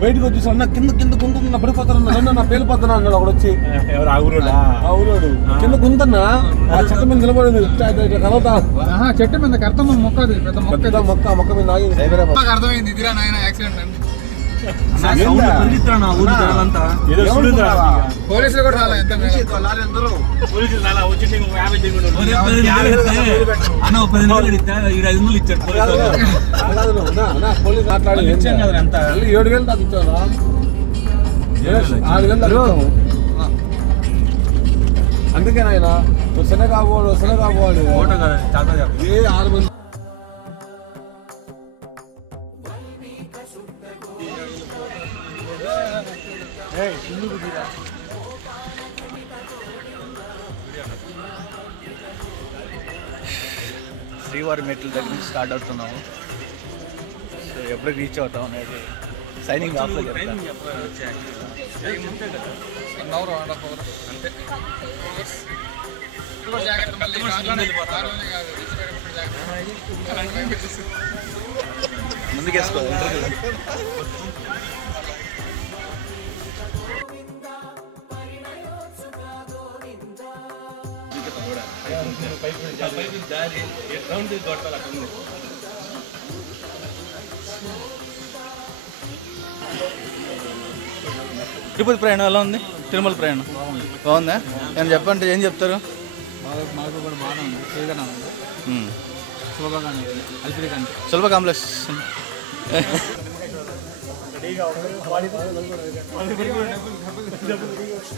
బయటకు వచ్చేసి అన్న కింద కింద గుంతున్నా పడిపోతాను నా పేలిపోతున్నా అన్నాడు ఒకడు వచ్చి. ఎవరు ఆవురోడు కింద గుంతన్నా ఆ చెట్టు మీద నిలబడింది కలవుతా. చెట్టు మీద అర్థం మొక్క మొక్క మీద అర్థమైంది ఇదిరా నాయన యాక్సిడెంట్ అని. పోలీసులు కూడా రాలే. ఎంత పోలీసులు రాలా వచ్చి 50 పోలీసు మాట్లాడి 7,000 దాకా ఇచ్చారా? 6,000 అందుకే నాయన శనగాబోడు ఏ 6 మంది శ్రీవారి మెట్ల దగ్గర నుంచి స్టార్ట్ అవుతున్నాము. సో ఎప్పుడు రీచ్ అవుతాం అనేది సైనింగ్ ఆఫ్లో చెప్తాను. ముందుకేసుకోవాలి. తిరుపతి ప్రయాణం ఎలా ఉంది? తిరుమల ప్రయాణం బాగుందా? నేను చెప్పంటే ఏం చెప్తారు? మాకు కూడా బాగానే ఉంది, ఫ్రీగానే ఉంది, సులభ కాంప్లెక్స్.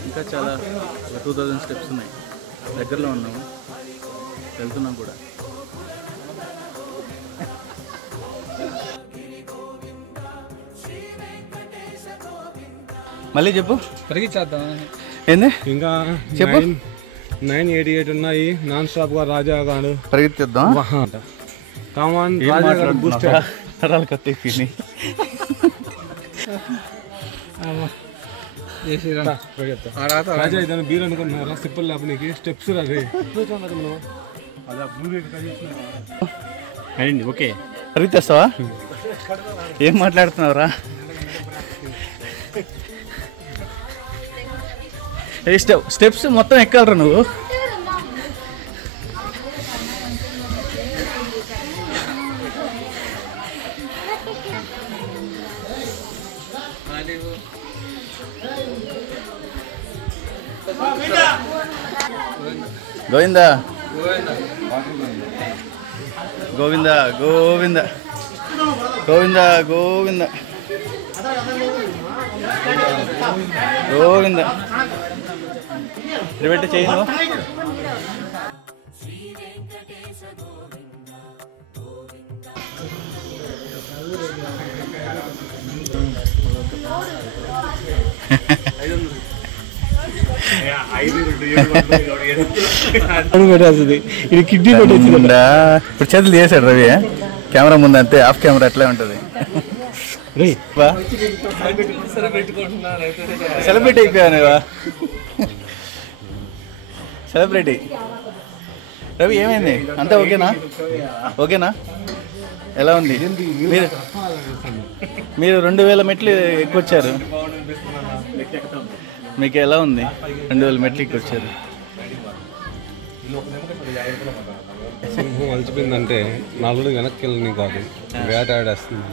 ఇంకా చాలా 2000 స్టెప్స్ ఉన్నాయి. దగ్గరలో ఉన్నాము, వెళ్తున్నాం కూడా. మళ్ళీ చెప్పు, పెరిగిచ్చేద్దాం ఏంది ఇంకా చెప్పు. 988 ఉన్నాయి నాన్ స్టాప్ గా. రాజా గారు పరిగెత్తిద్దాం. కామన్ రాజా గారు బూస్టర్ నరాలు కట్టేసి రాజా ఇదని బీర్ అనుకుంటున్నారా? సిప్పుల్ లేపనికి స్టెప్స్ అదే. ఓకే పరిగెత్తేస్తావా? ఏం మాట్లాడుతున్నావురా? స్టెప్స్ మొత్తం ఎక్కాలరా నువ్వు? గోవిందా గోవిందా గోవిందా గోవిందా గోవిందా గోవిందా. పెట్టి చేయను. పెట్టేస్తుంది ఇది కిడ్నీ పెట్టేసిందా? ఇప్పుడు చేతులు చేశాడు రవి. కెమెరా ముందు అంతే, ఆఫ్ కెమెరా అట్లే ఉంటుంది. సెలబ్రిటీ అయిపోయావా? సెలబ్రిటీ రవి ఏమైంది? అంతా ఓకేనా? ఓకేనా? ఎలా ఉంది? మీరు 2000 మెట్లు ఎక్కొచ్చారు. మీకు ఎలా ఉంది? 2000 మెట్లు ఎక్కొచ్చారు. సింహం అలసిపోయిందంటే నలుగురు వెనక్కి వెళ్ళని కాదు, వేటాడేస్తుంది.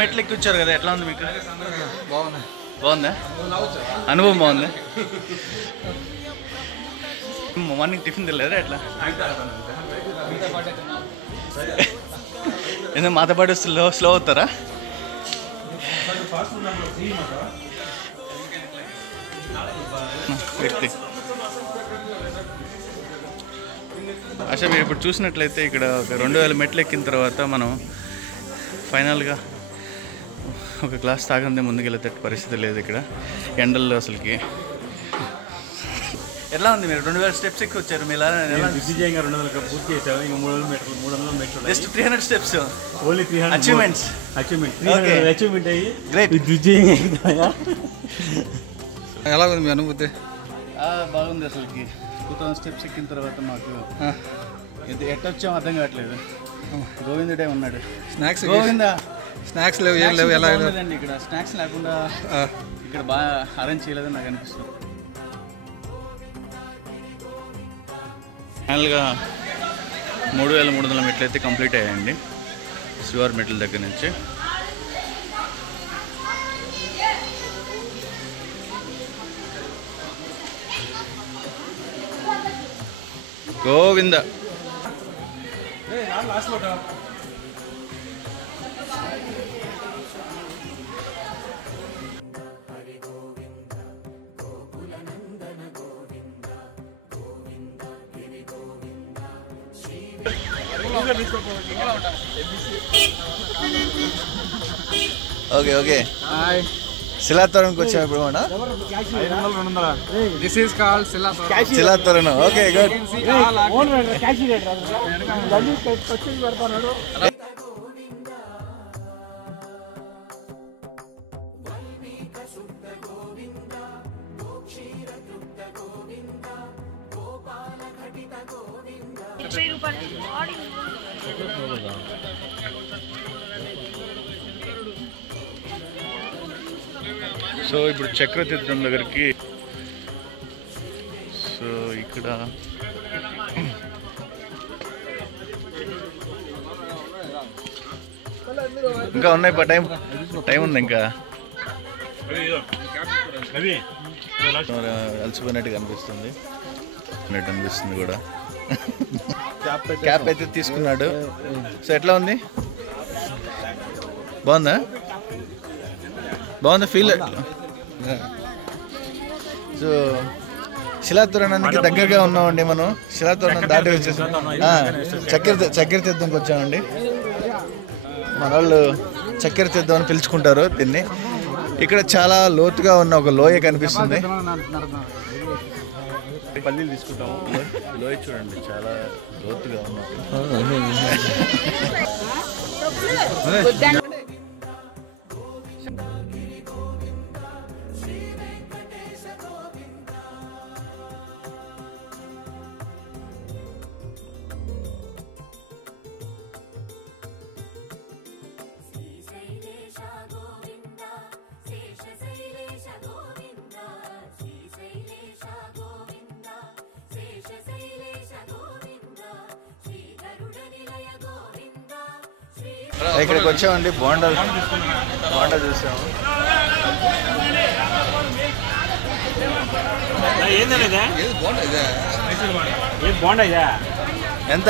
మెట్లు ఎక్కొచ్చారు కదా, ఎట్లా ఉంది మీకు? బాగుందా? అనుభవం బాగుందా? మార్నింగ్ టిఫిన్ తినలేదా? ఎట్లా ఎందుకు మాతో పాటు స్లో అవుతారా? వ్యక్తి అసలు మీరు ఇప్పుడు చూసినట్లయితే ఇక్కడ ఒక 2000 మెట్లు ఎక్కిన తర్వాత మనం ఫైనల్గా ఒక గ్లాస్ తాగందే ముందుకెళ్ళే పరిస్థితి లేదు ఇక్కడ ఎండల్లో. అసలుకి ఎలా ఉంది? మీరు 2000 స్టెప్స్ ఎక్కి వచ్చారు. మీరు విజయంగా 200 పూర్తి చేసాము. ఇంకా 300 మెట్లు just 300 steps only 300 achievements. Achievement అయ్యి గ్రేట్. ఎలా ఉంది మీ అనుభూతి? బాగుంది. అసలుకి 2000 స్టెప్స్ ఎక్కిన తర్వాత మాకు ఎట్టొచ్చాం అర్థం కావట్లేదు. గోవిందుడే ఉన్నాడు. స్నాక్స్ గోవిందా స్నాక్స్ లేవు ఏం లేవు ఎలా బాగుండదండి ఇక్కడ స్నాక్స్ లేకుండా ఇక్కడ బాగా అరేంజ్ చేయలేదని నాకు అనిపిస్తుంది. ఫైనల్గా 3300 మెట్లు అయితే కంప్లీట్ అయ్యాయండి శ్రీవారి మెట్ల దగ్గర నుంచి. గోవింద ఓకే ఓకే శిలాతోరణకి వచ్చాము ఇప్పుడు మనం. This is called Silathoranam. Okay good. So ఇప్పుడు చక్రతీర్థం దగ్గరికి. సో ఇక్కడ ఇంకా ఉన్నాయి టైం ఉంది ఇంకా. అలసిపోయినట్టుగా అనిపిస్తుంది కూడా. క్యాప్ అయితే తీసుకున్నాడు. సో ఎట్లా ఉంది? బాగుందా ఫీల్? సో శిలాతోరణానికి దగ్గరగా ఉన్నామండి మనం. శిలాతోరణం దాటి వచ్చేసాం. చక్కెర తీర్థంకి వచ్చామండి. మన వాళ్ళు చక్కెర తీర్థం అని పిలుచుకుంటారు దీన్ని. ఇక్కడ చాలా లోతుగా ఉన్న ఒక లోయ కనిపిస్తుంది. పల్లీలు తీసుకుంటాము. లోయ చూడండి చాలా లోతుగా ఉన్నది. ఇక్కడికి వచ్చామండి. బోండా చూసాము. ఎంత?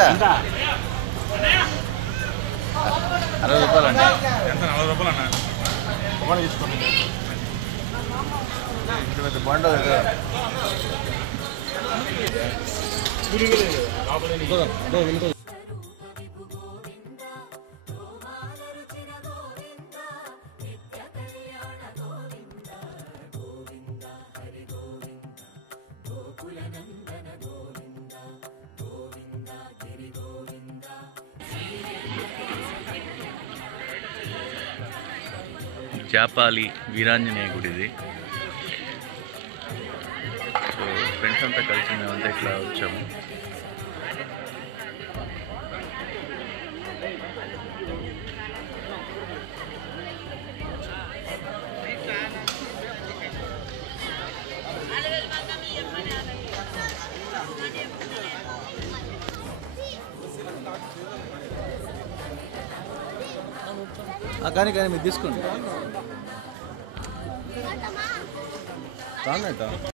60 రూపాయలండి. బోండా జాపాలి వీరాంజనేయ గుడిది. సో ఫ్రెండ్స్ అంతా కలిసి మేమంతా ఇట్లా వచ్చాము. కానీ మీరు తీసుకోండి.